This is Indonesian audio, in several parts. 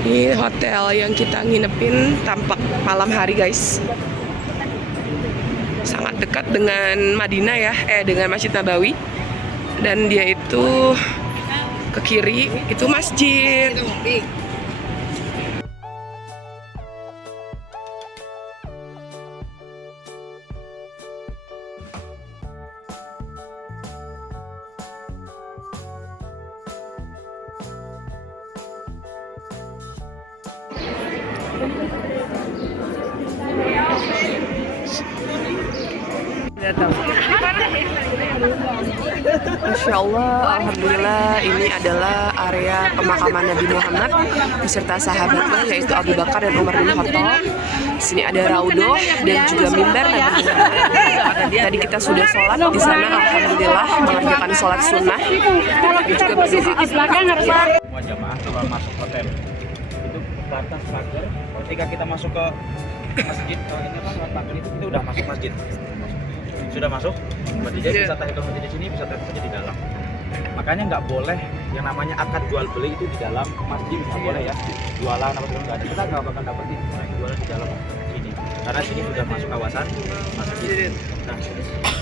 Ini hotel yang kita nginepin tampak malam hari guys. Sangat dekat dengan Madinah ya, dengan Masjid Nabawi. Dan dia itu ke kiri itu masjid. Masya Allah, Alhamdulillah, ini adalah area pemakaman Nabi Muhammad beserta sahabatnya yaitu Abu Bakar dan Umar bin Khattab. Sini ada raudhoh dan juga mimbar Nabi Muhammad. Tadi kita sudah sholat di sana, Alhamdulillah, mengerjakan sholat sunnah dan juga berdoa. Semua jamaah kalau masuk hotel itu ke atas pagar. Ketika kita masuk ke masjid, kalau ini kan lewat pagar itu kita udah masuk masjid. Sudah masuk, berarti bisa tahiyatul masjid di sini, bisa tahiyatul masjid di dalam. Makanya nggak boleh yang namanya akad jual beli itu di dalam masjid, nggak boleh ya. Jualan apa segala nggak ada. Kita nggak bakal dapetin orang yang jualan di dalam sini, karena sini sudah masuk kawasan masjid. Nah,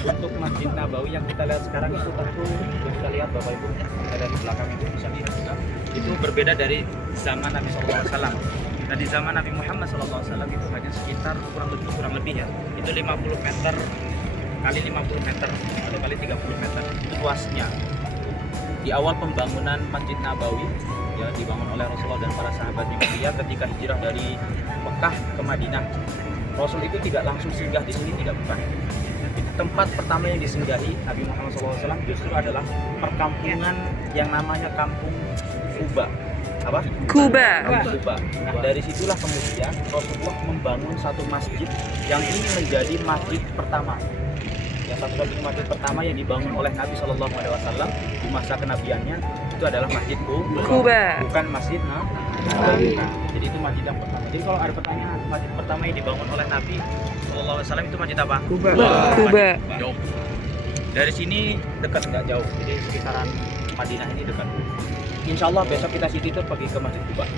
untuk Masjid Nabawi yang kita lihat sekarang itu tentu kita lihat Bapak Ibu, kita lihat di belakang itu bisa dilihat juga. Itu berbeda dari zaman Nabi SAW. Nah, di zaman Nabi Muhammad SAW itu hanya sekitar kurang lebih ya, itu 50 meter kali 50 meter atau kali 30 meter luasnya. Di awal pembangunan Masjid Nabawi ya, dibangun oleh Rasulullah dan para sahabatnya mulia ketika hijrah dari Mekah ke Madinah. Rasul itu tidak langsung singgah di sini, tidak, bukan. Tempat pertama yang disinggahi Nabi Muhammad SAW justru adalah perkampungan yang namanya Kampung Kuba. Apa? Kuba. Kuba. Nah, dari situlah kemudian Rasulullah membangun satu masjid yang ini menjadi masjid pertama. Yang satu-satunya masjid pertama yang dibangun oleh Nabi SAW di masa kenabiannya itu adalah Masjid Kuba, bukan Masjid Nabawi. Jadi itu masjid yang pertama. Jadi kalau ada pertanyaan, masjid pertama yang dibangun oleh Nabi SAW itu masjid apa? Kuba. Kuba. Jauh. Dari sini dekat, nggak jauh. Jadi sekitaran Madinah ini dekat. Insya Allah besok kita city tour pergi ke Masjid Kuba.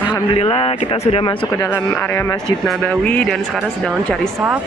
Alhamdulillah kita sudah masuk ke dalam area Masjid Nabawi dan sekarang sedang mencari saf.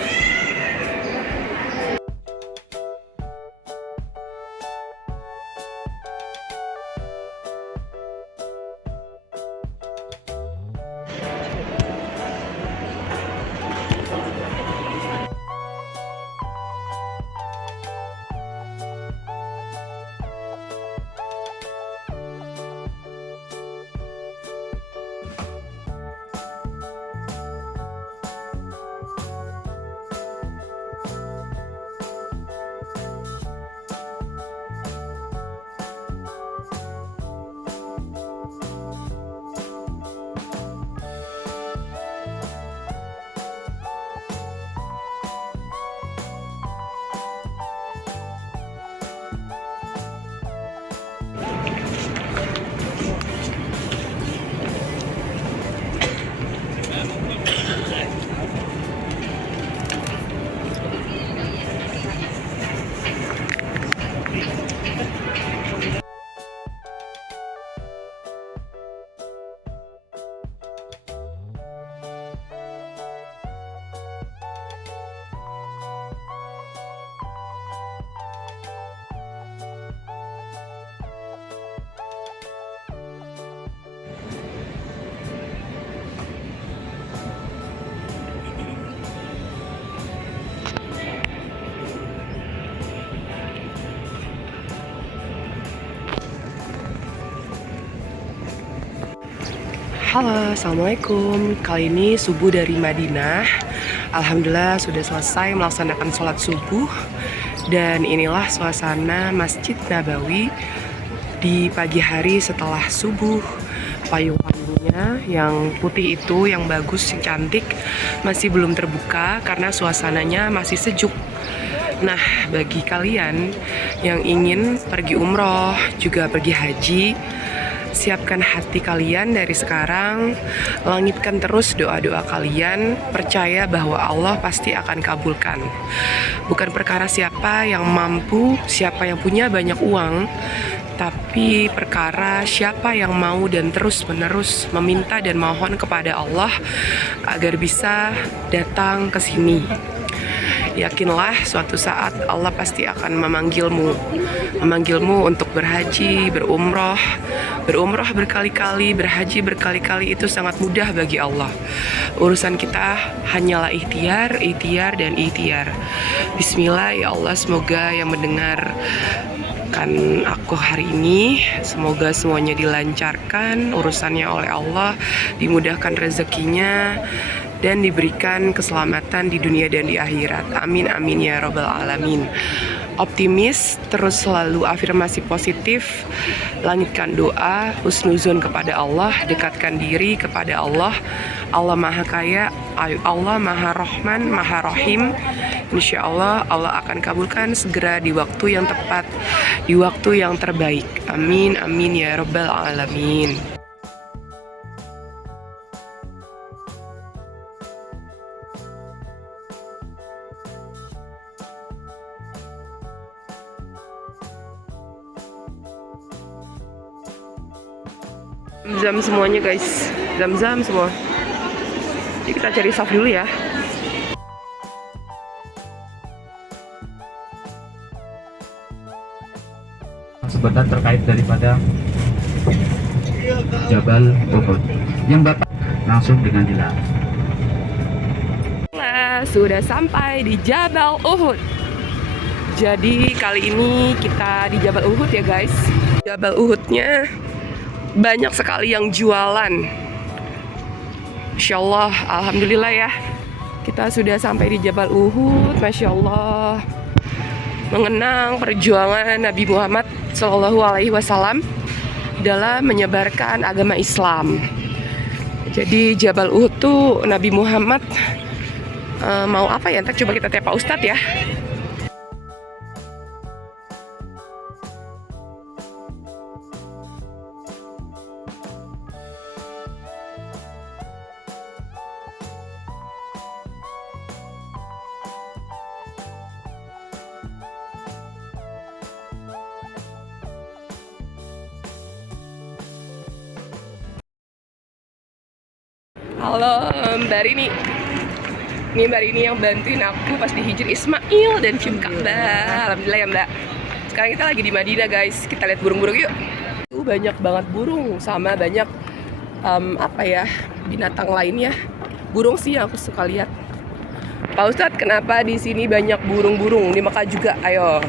Halo, Assalamualaikum. Kali ini subuh dari Madinah. Alhamdulillah sudah selesai melaksanakan sholat subuh. Dan inilah suasana Masjid Nabawi di pagi hari setelah subuh. Payung-payungnya yang putih itu, yang bagus, yang cantik, masih belum terbuka karena suasananya masih sejuk. Nah, bagi kalian yang ingin pergi umroh, juga pergi haji, siapkan hati kalian dari sekarang, langitkan terus doa-doa kalian, percaya bahwa Allah pasti akan kabulkan. Bukan perkara siapa yang mampu, siapa yang punya banyak uang, tapi perkara siapa yang mau dan terus-menerus meminta dan mohon kepada Allah agar bisa datang ke sini. Yakinlah suatu saat Allah pasti akan memanggilmu untuk berhaji, berumroh berkali-kali, berhaji berkali-kali. Itu sangat mudah bagi Allah. Urusan kita hanyalah ikhtiar, dan ikhtiar. Bismillah ya Allah, semoga yang mendengar aku hari ini, semoga semuanya dilancarkan urusannya oleh Allah, dimudahkan rezekinya, dan diberikan keselamatan di dunia dan di akhirat. Amin amin ya robbal alamin. Optimis, terus selalu afirmasi positif, langitkan doa, husnuzon kepada Allah, dekatkan diri kepada Allah. Allah Maha Kaya, Allah Maha Rahman, Maha Rahim. Insya Allah, Allah akan kabulkan segera di waktu yang tepat, di waktu yang terbaik. Amin amin ya robbal alamin. Zam semuanya guys, zam semua. Jadi kita cari saf dulu ya. Sebentar terkait daripada Jabal Uhud yang Bapak langsung dengan jelas. Sudah sampai di Jabal Uhud. Jadi kali ini kita di Jabal Uhud ya guys. Jabal Uhudnya banyak sekali yang jualan. Masya Allah, alhamdulillah ya. Kita sudah sampai di Jabal Uhud, Masya Allah. Mengenang perjuangan Nabi Muhammad SAW dalam menyebarkan agama Islam. Jadi Jabal Uhud tuh Nabi Muhammad mau apa ya? Ntar coba kita tanya Pak Ustadz ya. Halo Mbak Rini. Ini Mbak Rini yang bantuin aku pas di Hijr Ismail dan cium Ka'bah. Alhamdulillah ya Mbak. Sekarang kita lagi di Madinah guys. Kita lihat burung-burung yuk. Banyak banget burung sama banyak binatang lainnya. Burung sih yang aku suka lihat. Pak Ustadz, kenapa di sini banyak burung-burung? Di Mekah juga, ayo.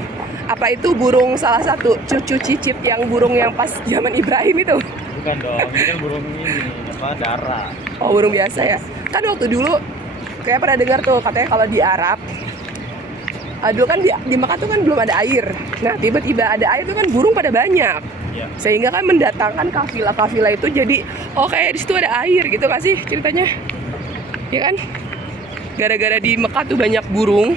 Apa itu burung salah satu cucu cicit yang burung yang pas zaman Ibrahim itu? Bukan dong, ini kan burung ini darah. Oh, burung biasa ya. Kan waktu dulu kayak pernah dengar tuh katanya kalau di Arab, dulu kan di Mekah tuh kan belum ada air. Nah, tiba-tiba ada air tuh kan burung pada banyak. Ya. Sehingga kan mendatangkan kafilah-kafilah itu jadi kayak di situ ada air gitu nggak sih ceritanya? Ya kan? Gara-gara di Mekah tuh banyak burung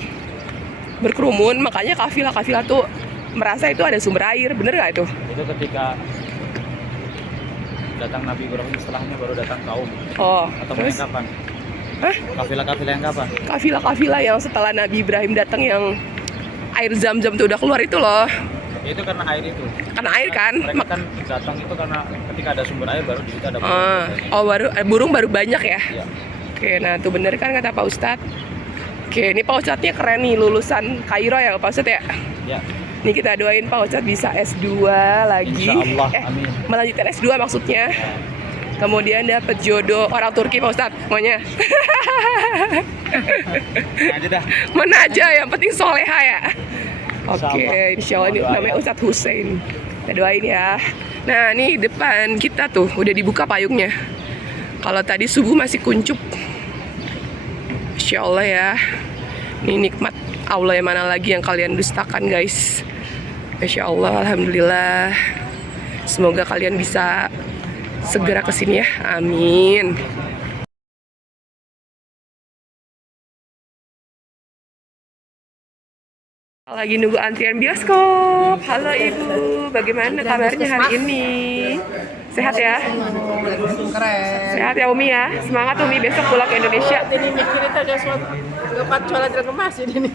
berkerumun, makanya kafilah-kafilah tuh merasa itu ada sumber air. Bener nggak itu? Itu ketika datang Nabi Ibrahim, setelahnya baru datang kaum. Oh, atau terus? yang kapan? Hah? Kafilah-kafilah yang kapan? Kafilah-kafilah yang setelah Nabi Ibrahim datang yang air zam-zam tuh udah keluar itu loh. Ya, itu karena air itu. Karena air kan? Mereka kan datang itu karena ketika ada sumber air baru di situ ada burung. Burung baru banyak ya? Ya. Oke, nah tuh bener kan kata Pak Ustadz. Oke, ini Pak Ustadznya keren nih, lulusan Kairo ya Pak Ustadz ya? Ya. Nih kita doain Pak Ustadz bisa S2 lagi. Insya Allah, amin. Melanjutkan S2 maksudnya. Kemudian dapat jodoh orang Turki Pak Ustadz, maunya. Aja dah. Mana aja, yang penting soleha ya. Oke, insya Allah ini Doa namanya ya. Ustadz Hussein. Kita doain ya. Nah, nih depan kita tuh udah dibuka payungnya. Kalau tadi subuh masih kuncup. Insya Allah ya. Ini nikmat Allah yang mana lagi yang kalian dustakan guys. Insya Allah, alhamdulillah. Semoga kalian bisa segera kesini ya. Amin. Lagi nunggu antrian bioskop. Halo Ibu, bagaimana kabarnya hari ini? Sehat ya? Sehat ya Umi ya? Semangat Umi, besok pulang ke Indonesia. Ini mikir itu ada suatu lepat jualan di rumah sih ini.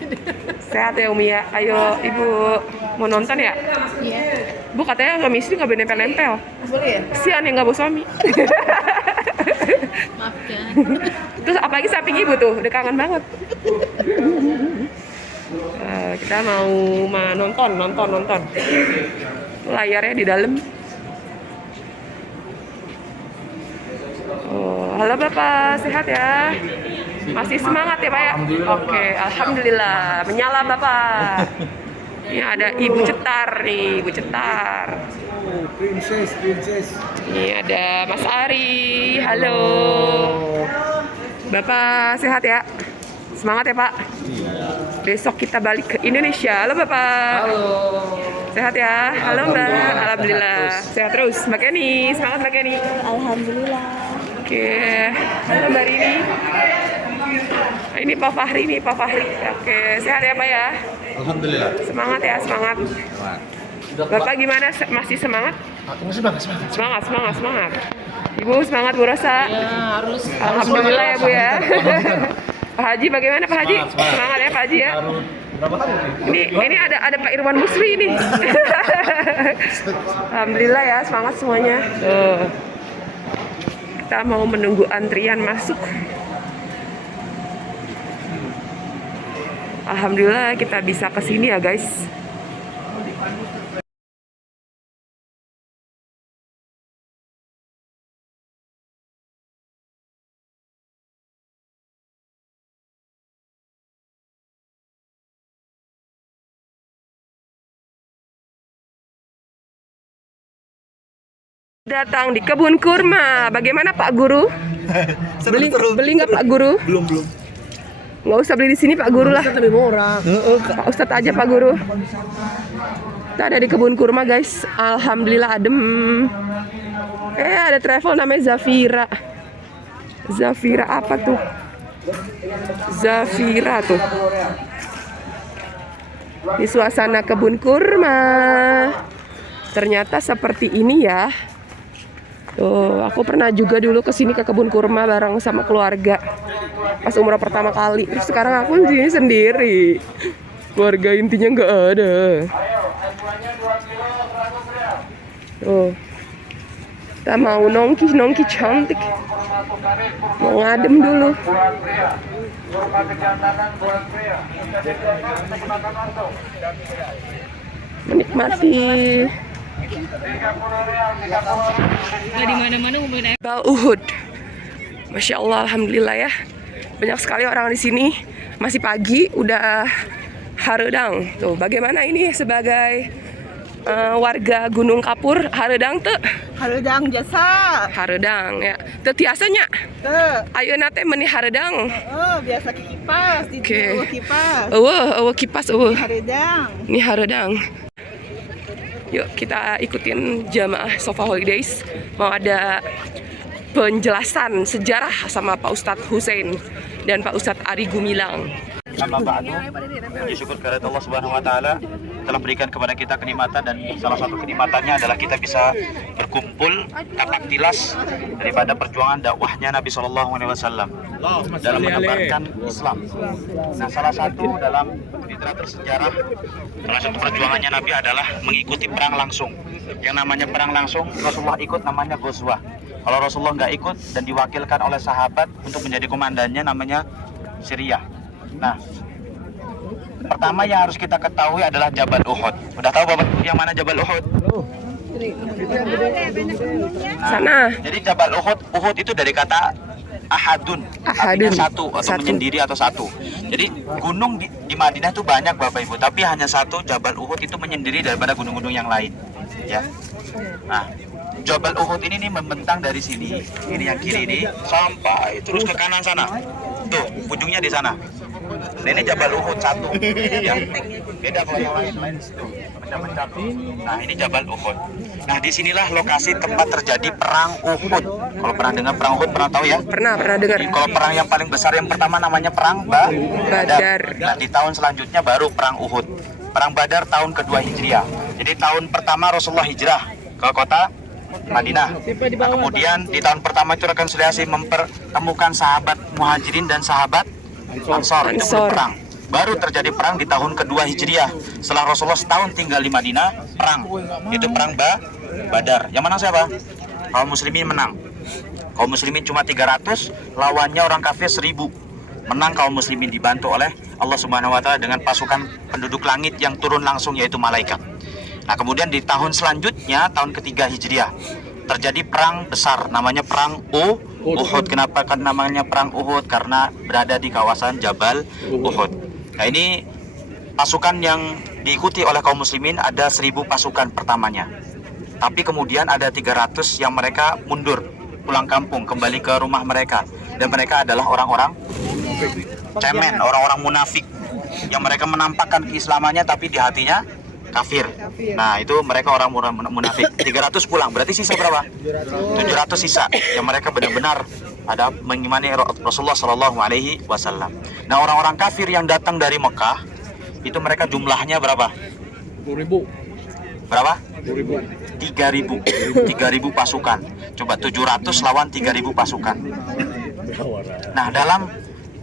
Sehat ya Umi ya? Ayo Ibu, mau nonton ya? Iya. Bu katanya suami istri nggak boleh nempel-nempel. Boleh ya? Kesian yang nggak bawa suami. Maaf ya. Terus apalagi samping Ibu tuh, udah kangen banget. Kita mau nonton. Layarnya di dalam. Oh, halo Bapak, sehat ya? Masih semangat ya Pak ya? Oke, alhamdulillah. Menyala Bapak. Ini ada Ibu Cetar nih, Ibu Cetar. Princess. Ini ada Mas Ari. Halo. Bapak sehat ya? Semangat ya Pak? Besok kita balik ke Indonesia. Halo Bapak. Halo. Sehat ya? Halo Mbak. Alhamdulillah. Sehat terus. Mbak Kenny. Semangat Mbak Kenny. Alhamdulillah. Oke. Halo Mbak Rini. Ini Pak Fahri nih, Pak Fahri. Oke. Sehat ya Pak ya? Alhamdulillah. Semangat ya, semangat. Bapak gimana? Masih semangat? Semangat. Ibu semangat Bu Rosa. Ya harus. Alhamdulillah ya Bu ya. Pak Haji bagaimana Pak Haji? Semangat ya Pak Haji ya. Ini ada Pak Irwan Musri ini. Alhamdulillah ya, semangat semuanya. Tuh. Kita mau menunggu antrian masuk. Alhamdulillah kita bisa ke sini ya guys. Datang di kebun kurma. Bagaimana Pak Guru? Beli nggak Pak Guru? Belum. Nggak usah beli di sini Pak Guru lah. Lebih murah. Pak Ustadz aja Pak Guru. Kita ada di kebun kurma guys. Alhamdulillah adem. Ada travel namanya Zafira. Zafira apa tuh? Zafira tuh. Di suasana kebun kurma. Ternyata seperti ini ya. Tuh, aku pernah juga dulu kesini ke kebun kurma bareng sama keluarga pas umrah pertama kali. Terus sekarang aku di sini sendiri. Keluarga intinya nggak ada. Tuh, kita mau nongki cantik. Mau ngadem dulu. Menikmati. Nggak di mana-mana ngomongin Jabal Uhud. Masya Allah, alhamdulillah ya. Banyak sekali orang di sini. Masih pagi, udah hareudang. Tuh, bagaimana ini sebagai warga Gunung Kapur, hareudang tuh? Hareudang jasa. Hareudang ya. Teu tiasanya. Ayeuna teh meuni hareudang. Oh, biasa kipas, Oke. kipas. Eueuh kipas eueuh. Hareudang. Ini hareudang. Yuk kita ikutin jamaah Sofa Holidays. Mau ada penjelasan sejarah sama Pak Ustadz Hussein dan Pak Ustadz Ari Gumilang. Amma ba'du, puji syukur kehadirat Allah Subhanahu wa taala telah berikan kepada kita kenikmatan, dan salah satu kenikmatannya adalah kita bisa berkumpul tapak tilas daripada perjuangan dakwahnya Nabi Shallallahu alaihi wasallam dalam menebarkan Islam. Nah, salah satu dalam literatur sejarah, salah satu perjuangannya Nabi adalah mengikuti perang langsung. Yang namanya perang langsung, Rasulullah ikut, namanya Ghazwah. Kalau Rasulullah nggak ikut dan diwakilkan oleh sahabat untuk menjadi komandannya, namanya Syariah. Nah, pertama yang harus kita ketahui adalah Jabal Uhud. Udah tahu Bapak yang mana Jabal Uhud? Nah, Sana. jadi Jabal Uhud itu dari kata ahadun, artinya satu atau menyendiri atau satu. Jadi gunung di Madinah itu banyak Bapak Ibu, tapi hanya satu, Jabal Uhud itu menyendiri daripada gunung-gunung yang lain. Ya. Nah, Jabal Uhud ini nih membentang dari sini, ini yang kiri ini, sampai terus ke kanan sana. Tuh, ujungnya di sana. Nah, ini Jabal Uhud satu, ya. Beda kalau yang lain tuh, pecah-pecah. Nah, ini Jabal Uhud. Nah, disinilah lokasi tempat terjadi perang Uhud. Kalau pernah dengar perang Uhud, pernah tahu ya? Pernah dengar. Jadi, kalau perang yang paling besar yang pertama namanya perang Badar. Badar. Nah, di tahun selanjutnya baru perang Uhud. Perang Badar tahun kedua Hijriah. Jadi tahun pertama Rasulullah hijrah ke kota Madinah. Nah, kemudian di tahun pertama itu rekonsiliasi mempertemukan sahabat Muhajirin dan sahabat Ansor. Itu berperang. Baru terjadi perang di tahun kedua Hijriah. Setelah Rasulullah setahun tinggal di Madinah, perang. Itu perang Badar. Yang menang siapa? Kaum muslimin menang. Kaum muslimin cuma 300, lawannya orang kafir 1000. Menang kaum muslimin, dibantu oleh Allah Subhanahu wa taala dengan pasukan penduduk langit yang turun langsung, yaitu malaikat. Nah, kemudian di tahun selanjutnya, tahun ketiga Hijriah, terjadi perang besar namanya perang Uhud. Kenapa kan namanya perang Uhud? Karena berada di kawasan Jabal Uhud. Nah, ini pasukan yang diikuti oleh kaum muslimin ada 1000 pasukan pertamanya. Tapi kemudian ada 300 yang mereka mundur, pulang kampung, kembali ke rumah mereka. Dan mereka adalah orang-orang cemen, orang-orang munafik, yang mereka menampakkan keislamannya tapi di hatinya kafir. Nah, itu mereka orang munafik. 300 pulang, berarti sisa berapa? 700 sisa, yang mereka benar-benar ada mengimani Rasulullah Shallallahu Alaihi Wasallam. Nah, orang-orang kafir yang datang dari Mekah itu mereka jumlahnya berapa? 10.000. Berapa? 3.000 pasukan. Coba 700 lawan 3.000 pasukan. Nah, dalam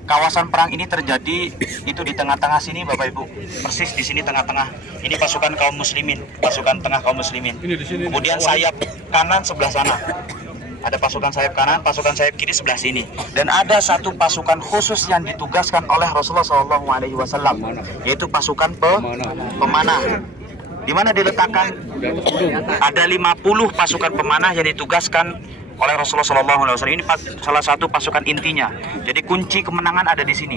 kawasan perang ini terjadi itu di tengah-tengah sini, Bapak Ibu. Persis di sini tengah-tengah. Ini pasukan kaum muslimin, pasukan tengah kaum muslimin. Kemudian sayap kanan sebelah sana. Ada pasukan sayap kanan, pasukan sayap kiri sebelah sini. Dan ada satu pasukan khusus yang ditugaskan oleh Rasulullah SAW, yaitu pasukan pemanah. Di mana diletakkan? Ada 50 pasukan pemanah yang ditugaskan oleh Rasulullah SAW. Ini salah satu pasukan intinya. Jadi kunci kemenangan ada di sini.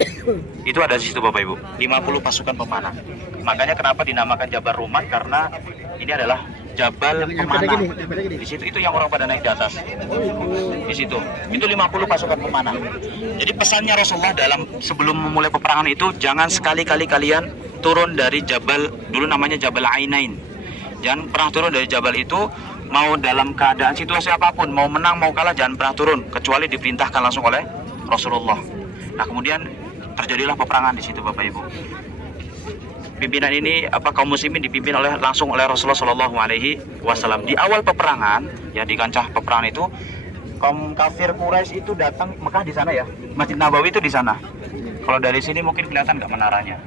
Itu ada di situ, Bapak Ibu. 50 pasukan pemanah. Makanya kenapa dinamakan Jabal Rumat, karena ini adalah Jabal pemanah. Di situ itu yang orang pada naik di atas. Di situ. Itu 50 pasukan pemanah. Jadi pesannya Rasulullah sebelum memulai peperangan itu, jangan sekali-kali kalian turun dari Jabal, dulu namanya Jabal Ainain. Jangan pernah turun dari Jabal itu, mau dalam keadaan situasi apapun, mau menang mau kalah, jangan pernah turun kecuali diperintahkan langsung oleh Rasulullah. Nah, kemudian terjadilah peperangan di situ, Bapak Ibu. Pimpinan ini kaum muslimin dipimpin langsung oleh Rasulullah Shallallahu Alaihi Wasallam. Di awal peperangan, ya di kancah peperangan itu, kaum kafir Quraisy itu datang. Mekah di sana ya, Masjid Nabawi itu di sana. Kalau dari sini mungkin kelihatan nggak menaranya.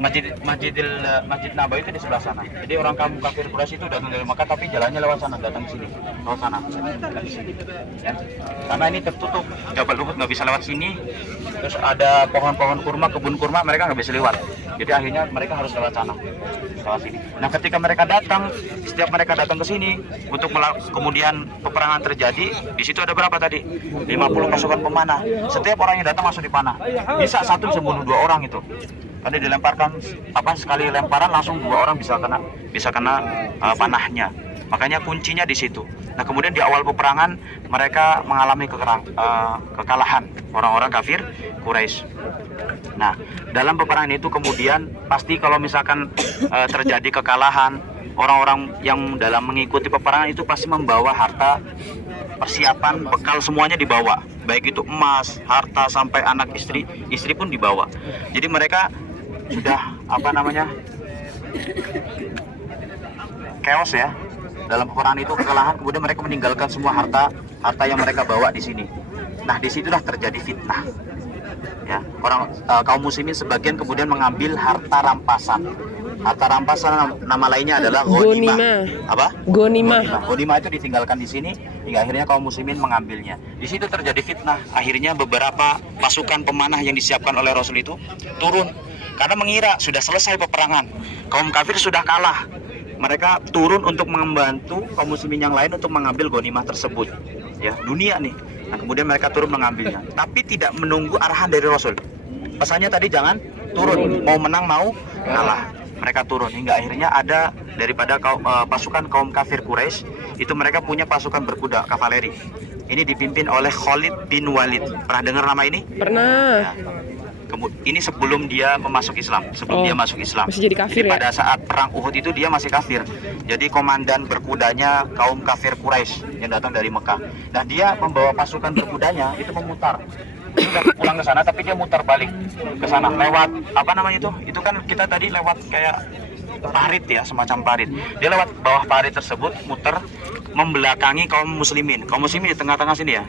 Masjid Nabawi itu di sebelah sana. Jadi orang kaum kafir Quraisy itu datang dari Mekah, tapi jalannya lewat sana, datang ke sini, lewat sana, dari sini. Ya. Karena ini tertutup, Jabal Uhud nggak bisa lewat sini. Terus ada pohon-pohon kurma, kebun kurma, mereka nggak bisa lewat. Jadi akhirnya mereka harus lewat sana, lewat sini. Nah, ketika mereka datang, setiap mereka datang ke sini untuk kemudian peperangan terjadi, di situ ada berapa tadi? 50 pasukan pemanah. Setiap orang yang datang langsung dipanah. Bisa satu bisa bunuh 2 orang itu. Karena dilemparkan sekali lemparan langsung 2 orang bisa kena panahnya. Makanya kuncinya di situ. Nah, kemudian di awal peperangan mereka mengalami kekalahan orang-orang kafir Quraisy. Nah, dalam peperangan itu kemudian pasti kalau misalkan terjadi kekalahan, orang-orang yang dalam mengikuti peperangan itu pasti membawa harta, persiapan, bekal semuanya dibawa. Baik itu emas, harta, sampai anak istri pun dibawa. Jadi mereka sudah chaos ya dalam peperangan itu, kekalahan, kemudian mereka meninggalkan semua harta yang mereka bawa di sini. Nah, disitulah terjadi fitnah. Ya, kaum muslimin sebagian kemudian mengambil harta rampasan. Harta rampasan nama lainnya adalah ghanimah. Apa? Ghanimah. Ghanimah itu ditinggalkan di sini hingga akhirnya kaum muslimin mengambilnya. Di situ terjadi fitnah. Akhirnya beberapa pasukan pemanah yang disiapkan oleh Rasul itu turun karena mengira sudah selesai peperangan. Kaum kafir sudah kalah. Mereka turun untuk membantu kaum muslimin yang lain untuk mengambil ghanimah tersebut. Ya, dunia nih. Nah, kemudian mereka turun mengambilnya, tapi tidak menunggu arahan dari Rasul. Pesannya tadi jangan turun, mau menang mau kalah. Mereka turun hingga akhirnya ada daripada pasukan kaum kafir Quraisy itu mereka punya pasukan berkuda kavaleri. Ini dipimpin oleh Khalid bin Walid. Pernah dengar nama ini? Pernah. Ya. Ini sebelum dia masuk Islam, dia masuk Islam. Masih jadi kafir. Jadi pada saat perang Uhud itu dia masih kafir. Jadi komandan berkudanya kaum kafir Quraisy yang datang dari Mekah. Nah, dia membawa pasukan berkudanya itu memutar sudah pulang ke sana, tapi dia muter balik ke sana lewat apa namanya itu? Itu kan kita tadi lewat kayak parit ya, semacam parit. Dia lewat bawah parit tersebut, muter membelakangi kaum muslimin. Kaum muslimin di tengah-tengah sini ya.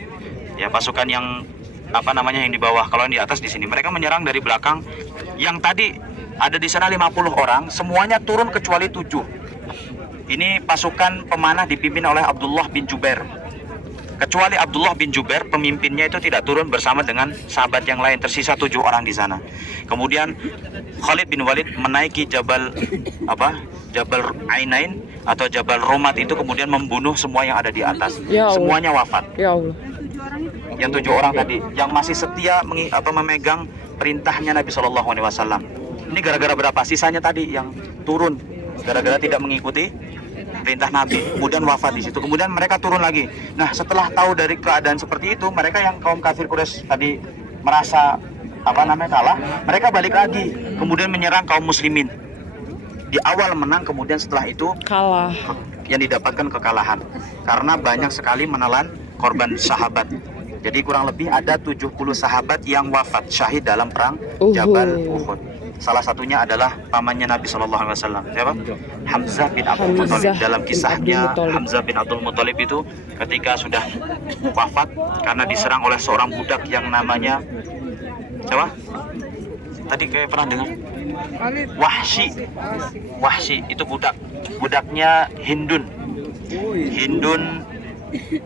Ya pasukan yang apa namanya yang di bawah, kalau yang di atas di sini. Mereka menyerang dari belakang. Yang tadi ada di sana 50 orang, semuanya turun kecuali 7. Ini pasukan pemanah dipimpin oleh Abdullah bin Jubair. Kecuali Abdullah bin Jubair, pemimpinnya itu tidak turun bersama dengan sahabat yang lain, tersisa 7 orang di sana. Kemudian Khalid bin Walid menaiki Jabal Ainain atau Jabal Romat itu, kemudian membunuh semua yang ada di atas. Ya Allah. Semuanya wafat. Ya Allah. Yang 7 orang tadi yang masih setia memegang perintahnya Nabi SAW. Ini gara-gara berapa? Sisanya tadi yang turun gara-gara tidak mengikuti perintah Nabi, kemudian wafat di situ. Kemudian mereka turun lagi. Nah, setelah tahu dari keadaan seperti itu, mereka yang kaum kafir Quraisy tadi merasa kalah, mereka balik lagi, kemudian menyerang kaum muslimin. Di awal menang, kemudian setelah itu Kalah. yang didapatkan kekalahan karena banyak sekali menelan korban sahabat. Jadi kurang lebih ada 70 sahabat yang wafat syahid dalam perang Jabal Uhud. Salah satunya adalah pamannya Nabi SAW. Siapa? Hamzah bin Abdul Muthalib. Dalam kisahnya Hamzah bin Abdul Muthalib itu ketika sudah wafat karena diserang oleh seorang budak yang namanya siapa? Tadi kayak pernah dengar? Wahsy itu budaknya Hindun.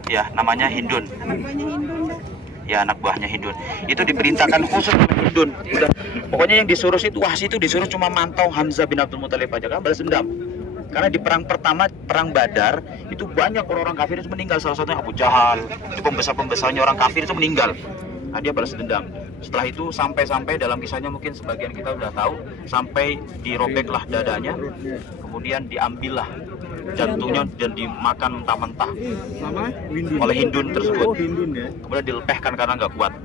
Ya, namanya Hindun. Ya, anak buahnya Hindun. Itu diperintahkan khusus sama Hindun. Pokoknya yang disuruh itu Wahsy itu disuruh cuma mantau Hamzah bin Abdul Muthalib aja, kan balas dendam. Karena di perang pertama, perang Badar, itu banyak orang kafir itu meninggal. Salah satunya Abu Jahal. Itu pembesar-pembesarnya orang kafir itu meninggal. Nah, dia balas dendam. Setelah itu sampai dalam kisahnya mungkin sebagian kita udah tahu, sampai dirobeklah dadanya, kemudian diambillah jantungnya dan dimakan mentah-mentah oleh Hindun tersebut. Kemudian dilepehkan karena nggak kuat.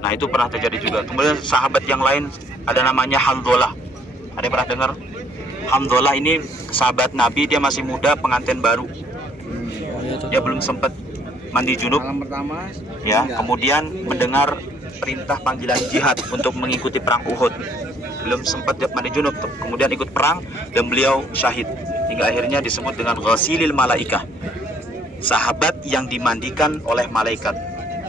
Nah, itu pernah terjadi juga. Kemudian sahabat yang lain ada namanya Hanzalah. Ada yang pernah dengar? Hanzalah ini sahabat Nabi, dia masih muda, pengantin baru. Dia belum sempat mandi junub. Ya, kemudian mendengar perintah panggilan jihad untuk mengikuti perang Uhud. Belum sempat mandi junub, kemudian ikut perang dan beliau syahid. Hingga akhirnya disebut dengan ghasilil malaikah, sahabat yang dimandikan oleh malaikat.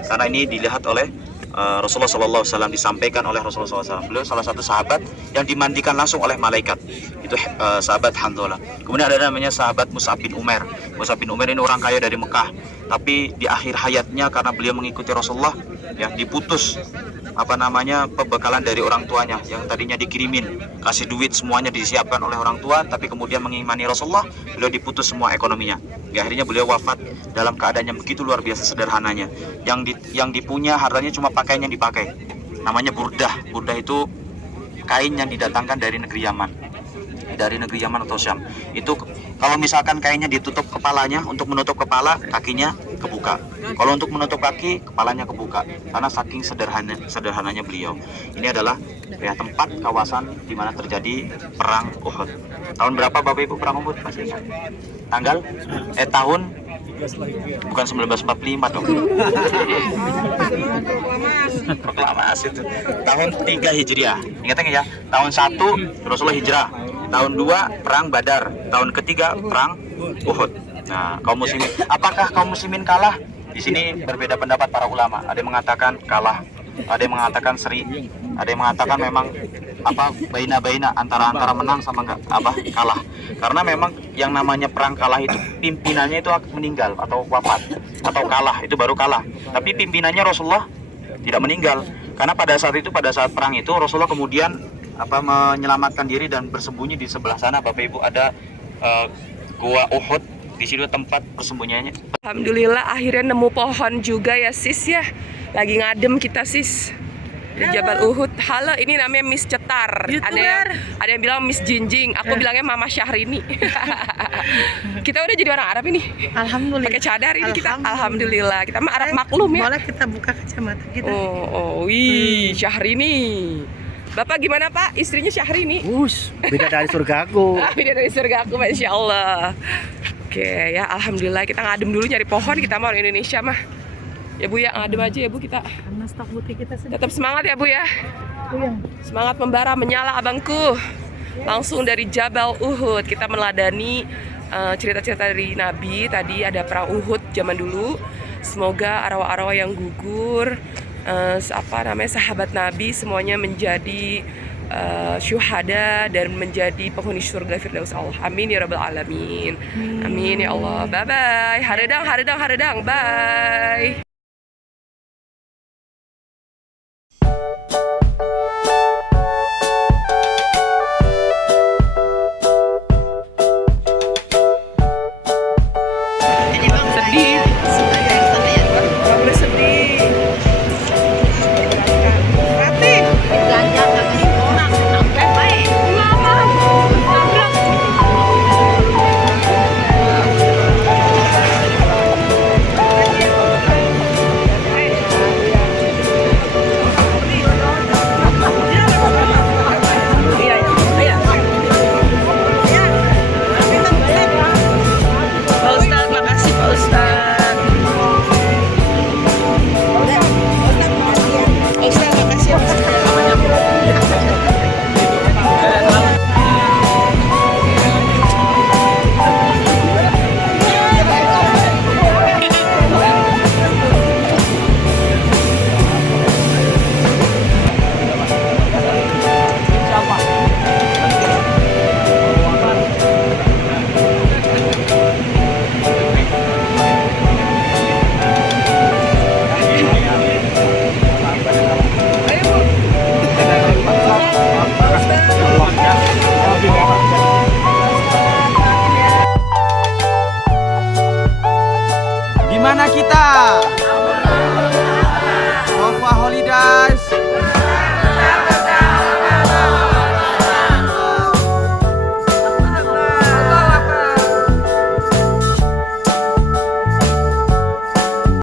Karena ini dilihat oleh Rasulullah SAW, disampaikan oleh Rasulullah SAW. Beliau salah satu sahabat yang dimandikan langsung oleh malaikat. Itu sahabat Hanzalah. Kemudian ada namanya sahabat Mus'ab bin Umair. Mus'ab bin Umair ini orang kaya dari Mekah, tapi di akhir hayatnya karena beliau mengikuti Rasulullah, ya diputus pembekalan dari orang tuanya yang tadinya dikirimin, kasih duit semuanya disiapkan oleh orang tua, tapi kemudian mengimani Rasulullah, beliau diputus semua ekonominya. Di akhirnya beliau wafat dalam keadaan yang begitu luar biasa sederhananya. Yang dipunya hartanya cuma pakaian yang dipakai. Namanya burdah. Burdah itu kain yang didatangkan dari negeri Yaman atau Syam. Itu kalau misalkan kainnya ditutup kepalanya, untuk menutup kepala, kakinya kebuka. Kalau untuk menutup kaki, kepalanya kebuka. Karena saking sederhananya beliau. Ini adalah ya, tempat kawasan di mana terjadi perang Uhud. Tahun berapa Bapak Ibu perang Uhud? Masih ingat? Tahun bukan 1945 dong. Proklamasi itu. Tahun 3 Hijriah. Ingat ya? Tahun 1 Rasulullah hijrah. Tahun 2 perang Badar, tahun ketiga perang Uhud. Nah, kaum muslimin, apakah kaum muslimin kalah? Di sini berbeda pendapat para ulama. Ada yang mengatakan kalah, ada yang mengatakan seri, ada yang mengatakan memang baina antara menang sama kalah. Karena memang yang namanya perang kalah itu pimpinannya itu meninggal atau wafat atau kalah, itu baru kalah. Tapi pimpinannya Rasulullah tidak meninggal. Karena pada saat perang itu Rasulullah kemudian menyelamatkan diri dan bersembunyi di sebelah sana. Bapak Ibu ada gua Uhud, di situ tempat persembunyiannya. Alhamdulillah akhirnya nemu pohon juga ya sis ya. Lagi ngadem kita sis di Jabal Uhud. Halo, ini namanya Miss Cetar. Ada yang bilang Miss Jinjing. Aku bilangnya Mama Syahrini. Kita udah jadi orang Arab ini. Alhamdulillah. Pakai cadar ini kita. Alhamdulillah. Kita mah Arab maklum ya. Boleh kita buka kacamata kita. Wih, Syahrini. Bapak gimana Pak? Istrinya Syahrini? Beda dari surga aku. Beda dari surga aku, Masya Allah. Oke ya, Alhamdulillah kita ngadem dulu nyari pohon. Kita mau orang Indonesia mah. Ya Bu ya, adem aja ya Bu kita. Karena stok putih kita sedikit. Tetap semangat ya Bu ya. Iya. Semangat membara menyala abangku. Langsung dari Jabal Uhud kita meladani cerita-cerita dari Nabi. Tadi ada perang Uhud zaman dulu. Semoga arwah-arwah yang gugur, sahabat Nabi semuanya menjadi syuhada dan menjadi penghuni surga firdaus Allah. Amin ya rabbal alamin. Amin ya Allah. Bye bye. Haredang, haredang, haredang. Bye.